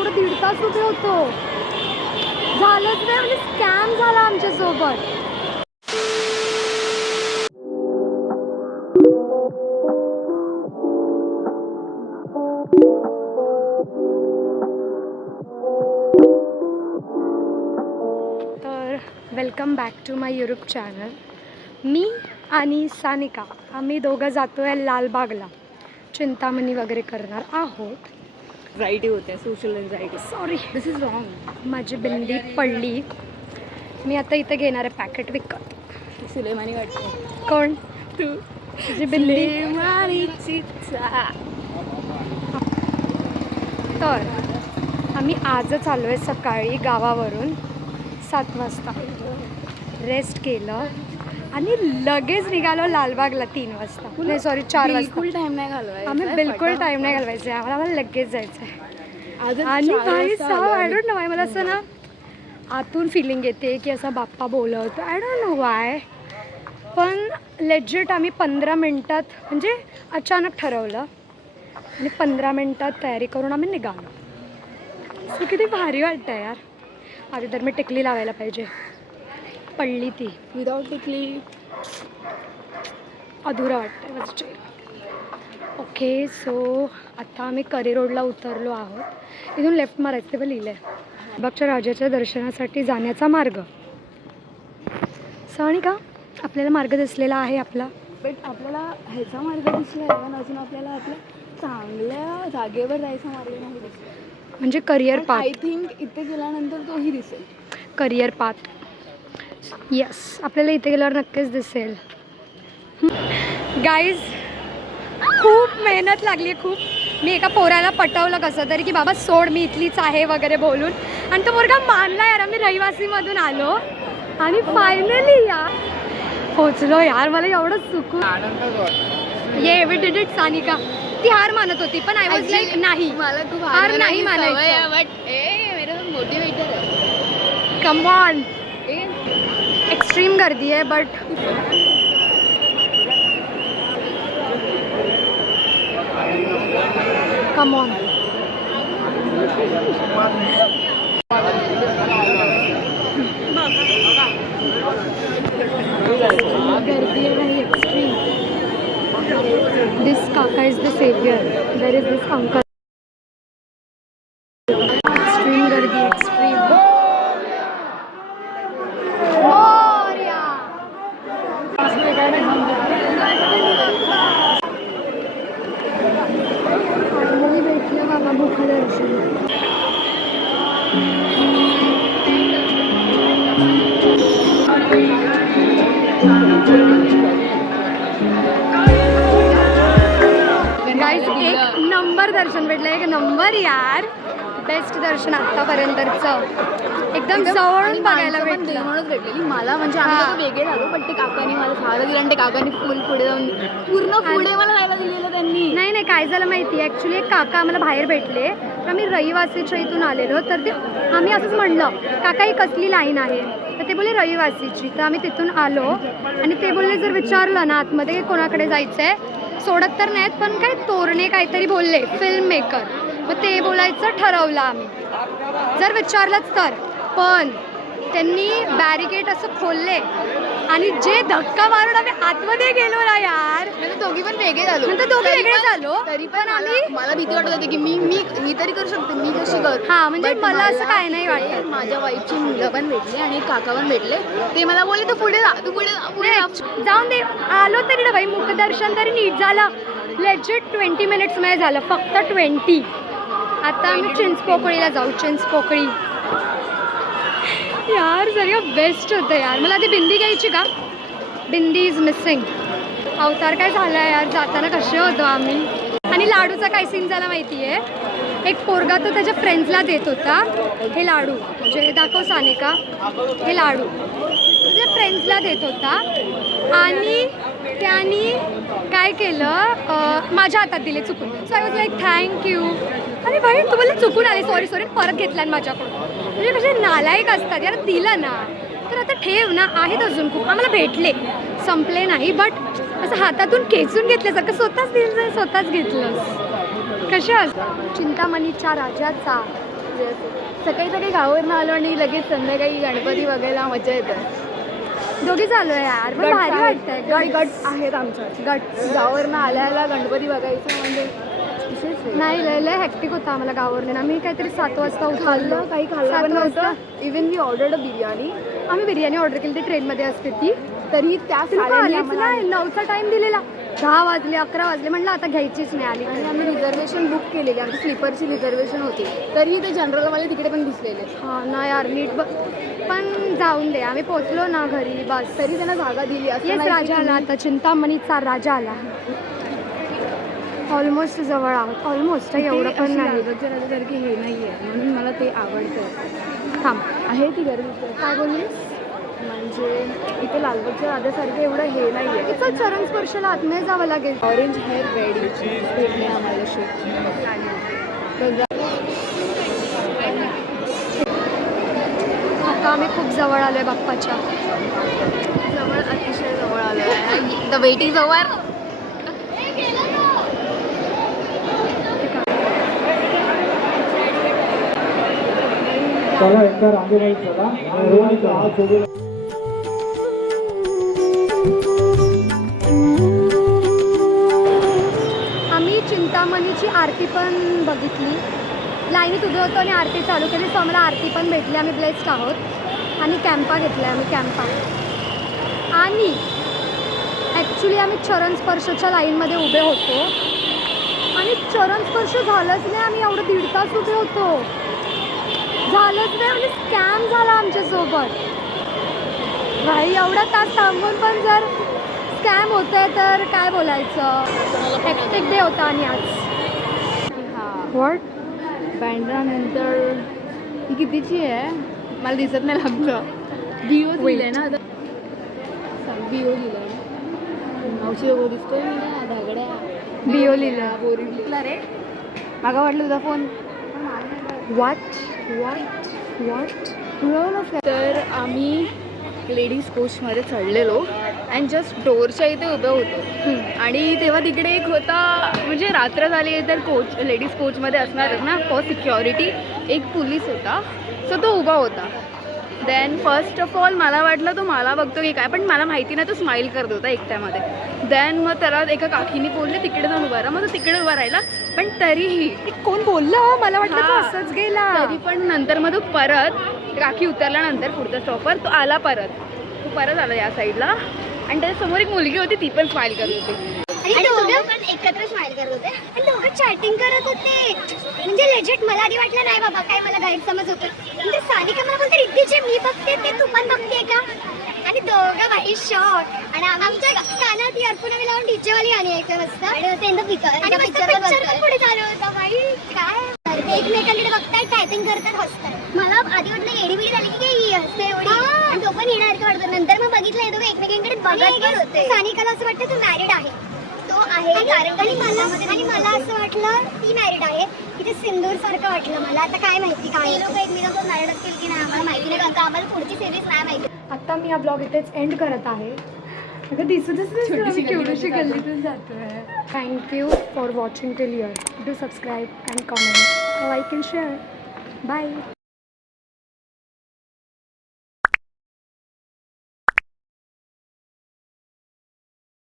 एवढं 1.5 तास उभे होतो. झालंच नाही म्हणजे स्कॅम झाला आमच्यासोबत. तर welcome back to my YouTube channel. मी आणि सानिका आम्ही दोघं जातो आहे लालबागला, चिंतामणी वगैरे करणार आहोत. राईटी होते, social anxiety. Sorry, this is wrong. माझी बिंदी पडली. मी आता इथे घेणार आहे पॅकेट विकत. सुलेमानी वाटते. कोण तू माझी बिंदी? सुलेमानीची चाळ. तर आम्ही आजच आलो आहे सकाळी गावावरून 7 वाजता. रेस्ट केलं आणि लगेच निघालो लालबागला 3 वाजता. नाही सॉरी 4 वाजता. बिलकुल टाइम नाही घालवायचा. आम्ही बिलकुल टाईम नाही घालवायचा आहे. आम्हाला लगेच जायचं आहे. आणि भाई साहब आय डोंट नो वाय, मला असं ना आतून फिलिंग येते की असा बाप्पा बोलवतो. आय डोंट नो वाय, पण लेजिट आम्ही 15 मिनटात म्हणजे अचानक ठरवलं आणि 15 मिनटात तयारी करून आम्ही निघालो. सो किती भारी वाटतं यार. आधी तर मी टिकली लावायला पाहिजे, पडली ती. विदाउट टिकली अधुरा वाटतं माझं चेहरा. ओके, सो आता आम्ही करी रोडला उतरलो आहोत. इथून लेफ्ट मारायचं, ते पण लिहिलं आहे लालबागच्या राजाच्या दर्शनासाठी जाण्याचा मार्ग. सणी का आपल्याला मार्ग दिसलेला आहे आपला. बट आपल्याला ह्याचा मार्ग दिसला आहे, अजून आपल्याला आपल्या चांगल्या जागेवर जायचा मार्ग नाही दिसला. म्हणजे करिअर पाथ. आय थिंक इथे गेल्यानंतर तोही दिसेल. करिअर पाथ, येस, आपल्याला इथे गेल्यावर नक्कीच दिसेल. गाईज, खूप मेहनत लागली आहे खूप. मी एका पोराला पटवलं कसं तरी की बाबा सोड, मी इथलीच आहे वगैरे बोलून, आणि तो पोरगा मानला यार. आम्ही रहिवासीमधून आलो आणि फायनली यार पोचलो यार. मला एवढं चुकून ये वी डिड इट. सानिका ती हार मानत होती पण आय वॉज लाईक नाही, मला खूप हार नाही मानायचं. बट मेरा मोटिवेटर आहे. कम ऑन, एक्स्ट्रीम गर्दी आहे बट कम ऑन. गर्दी आहे भाई, एक्स्ट्रीम. दिस काका is the saviour. There is this uncle. Extreme गर्दी, एक्स्ट्रीम. फायनली भेटलं बाबा मुखदर्शन. गाईज एक नंबर दर्शन भेटलं, एक नंबर यार. बेस्ट दर्शन आत्तापर्यंतचं. एकदम जवळून बघायला भेटलं. म्हणूनच भेटलेली मला, म्हणजे आम्ही वेगळे झालो, पण ते काकांनी मला झाडं दिलं आणि ते काकांनी फुल पुढे जाऊन पूर्ण पुढे मला जायला दिलेलं त्यांनी. नाही नाही, काय झालं माहिती आहे, ॲक्च्युली एक काका आम्हाला बाहेर भेटले. तर आम्ही रहिवासीच्या इथून आलेलो. तर ते आम्ही असंच म्हणलं काका ही कसली लाईन आहे, तर ते बोलले रहिवासीची. तर आम्ही तिथून आलो आणि ते बोलले जर विचारलं ना आतमध्ये कोणाकडे जायचं आहे, सोडत तर नाहीत पण काय तोरणे काहीतरी बोलले, फिल्म मेकर. मग ते बोलायचं ठरवलं आम्ही जर विचारलंच तर. पण त्यांनी बॅरिकेड असं खोलले आणि जे धक्का मारून आम्ही आतमध्ये गेलो ना यार. म्हणजे दोघी पण वेगळे झालो. नंतर दोघे वेगळे झालो. तरी पण आम्ही, मला भीती वाटत होती की मी तरी करू शकते, मी कशी कर. हां, म्हणजे मला असं काय नाही वाटत. माझ्या वाईफची मुलं पण भेटली आणि काका पण भेटले. ते मला बोलले तू पुढे जा, तू पुढे जा, पुढे जा. जाऊन दे, आलो तरी ना भाई. मुखदर्शन तरी नीट झालं. लेजिट 20 मिनिट्समध्ये झालं, फक्त 20. आता आम्ही चिंचपोकळीला जाऊ. चिंचपोकळी यार सगळं बेस्ट होतं यार. मला आधी बिंदी घ्यायची का, बिंदी इज मिसिंग. अवतार काय झाला यार, जाताना कसे होतो आम्ही. आणि लाडूचा काय सीन झाला माहिती आहे, एक पोरगा तो त्याच्या फ्रेंड्सला देत होता हे लाडू. म्हणजे दाखव सानिका, हे लाडू त्याच्या फ्रेंड्सला देत होता आणि त्यांनी काय केलं, माझ्या हातात दिले चुकून. So I was like thank you. अरे भाई तू बोलले चुकून आले, सॉरी सॉरी, परत घेतला माझ्याकडून. म्हणजे कसे नालायक असतात यार, दिलं ना तर आता ठेव ना. आहेत अजून खूप, आम्हाला भेटले, संपले नाही. बट असं हातातून खेचून घेतल्यासारखं स्वतःच दिलं, स्वतःच घेतलं. कशा चिंतामणीच्या राजाचा मजा येते. सकाळी सकाळी गावावरनं आलो आणि लगेच संध्याकाळी गणपती बघायला मजा येते. दोघी चालू आहे यार, पण भारी वाटतंय. गट आहेत आमच्या गट. गावावरनं आल्याला गणपती बघायचं म्हणजे विशेष आहे. नाही लय हॅक्टिक होता आम्हाला गावावरून. आम्ही काहीतरी 7 वाजता खाल्लं काही खाल्लं 7 पण वाजता नव्हतं. इवन मी ऑर्डर बिर्याणी. आम्ही बिर्याणी ऑर्डर केली, ती ट्रेनमध्ये असते ती. तरी त्या आलीच नाही. 9चा टाइम दिलेला, 10 वाजले 11 वाजले, म्हणलं आता घ्यायचीच नाही. आली आणि आम्ही रिझर्वेशन बुक केलेली. आमची स्लीपरची रिझर्वेशन होती, तरी ते जनरलवाले तिकडे पण दिसलेले. हां ना यार, नीट पण जाऊन दे. आम्ही पोचलो ना घरी बस. तरी त्यांना जागा दिली. येस, राजा आला आता. चिंतामणीचा राजा आला. ऑलमोस्ट जवळ आहोत. ऑलमोस्ट एवढं पण नाही. लालबागच्या राजासारखी हे नाही आहे, म्हणून मला ते आवडतं. थांब, आहे ती गर्दी. काय बोललीस? म्हणजे इथे लालबागच्या राजासारखं एवढं हे नाही आहे. इथं चरण स्पर्शाला आतमध्ये जावं लागेल. ऑरेंज हेअर वेडी भेटले आम्हाला शूट. आता आम्ही खूप जवळ आलोय बाप्पाच्या. जवळ, अतिशय जवळ आलो आहे. द वेटिंग जवळ. चला एकदा रांगेमध्ये चला. रोडचा हात सोडून आम्ही चिंतामणीची आरती पण बघितली. लाईनीत उभे होतो आणि आरती चालू केली, सो आम्हाला आरती पण भेटली. आम्ही ब्लेस्ड आहोत. आणि कॅम्पा घेतला आहे आम्ही, कॅम्पा. आणि ॲक्च्युली आम्ही चरण स्पर्शच्या लाईनमध्ये उभे होतो आणि चरण स्पर्श झालंच नाही. आम्ही एवढं 1.5 तास उभे होतो, झालंच नाही. म्हणजे स्कॅम झाला आमच्यासोबत. भाई एवढा तास थांबून पण जर स्कॅम होत आहे तर काय बोलायचं. हेक्टिक डे होता. आणि आज व्हॉट बँड्रानंतर ही कितीची आहे मला दिसत नाही. आमचं बिओ दिलं आहे ना आता. बिओ दिलं आहे. मावशी लोगो दिसतोय ना, धागड्या बिओ लिहिलं. बोरी लिहिला रे. मागा वाटलं तुझा फोन. व्हॉट तर आम्ही लेडीज कोचमध्ये चढलेलो अँड जस्ट डोअरच्या इथे उभे होतो. आणि तेव्हा तिकडे एक होता, म्हणजे रात्र झाली आहे तर कोच लेडीज कोचमध्ये असणारच ना फॉर सिक्युरिटी. एक पोलीस होता, सो तो उभा होता. देन फर्स्ट ऑफ ऑल मला वाटलं तो मला बघतो की काय, पण मला माहिती नाही. तो स्माईल करत होता एकट्यामध्ये. देन मग त्याला एका काकीने बोलले तिकडे जाऊन उभा राहा. मग तो तिकडे उभा राहिला. पण तरीही कोण बोललं, मला वाटलं तो हां. असंच गेला. तरी पण नंतर मग तो परत काकी उतरल्यानंतर पुढचा स्टॉपवर तो आला परत. तो परत आला या साईडला आणि त्याच्यासमोर एक मुलगी होती, ती पण स्माईल करत होती. आणि दोघं पण एकत्र स्माइल करत होते आणि दोघं चॅटिंग करत होते. म्हणजे लेजिट मला आधी वाटलं नाही बाबा काय, मला गैरसमज होतं. म्हणजे सानिका मला बोलते रिद्धी जे मी बघते ते तू पण बघते का. आणि दोघं बाई शॉक. आणि आमच्या कानात इयरफोन आम्ही लावून डीजे वाली गाणी ऐकत मस्त. आणि मस्त पिक्चर पण पुढे चालू होता. बाई काय ते एकमेकांकडे बघताय, टायपिंग करतात, हसतात. मला आधी वाटलं एडीबिडी झाली की काही हसते एवढी. आणि तो पण येणार का वाटतं. नंतर मग बघितलं हे दोघं एकमेकांकडे बघत पण होते. सानिकाला असं वाटतं तू मॅरिड आहे, तो आहे. आणि मला असं वाटलं ती मॅरिड आहे. तिथे सिंदूर सारखं वाटलं मला. आता काय माहिती काय लोक एकमेकांसोबत मॅरिड असतील की नाही आम्हाला माहिती नाही, कारण का आम्हाला पुढची सिरीज नाही माहिती. आता मी हा ब्लॉग इथेच एंड करत आहे. अगं दिसतच नाही केवढीशी गल्लीतून जातोय. Thank you for watching till here. Do subscribe and comment, like and share. Bye.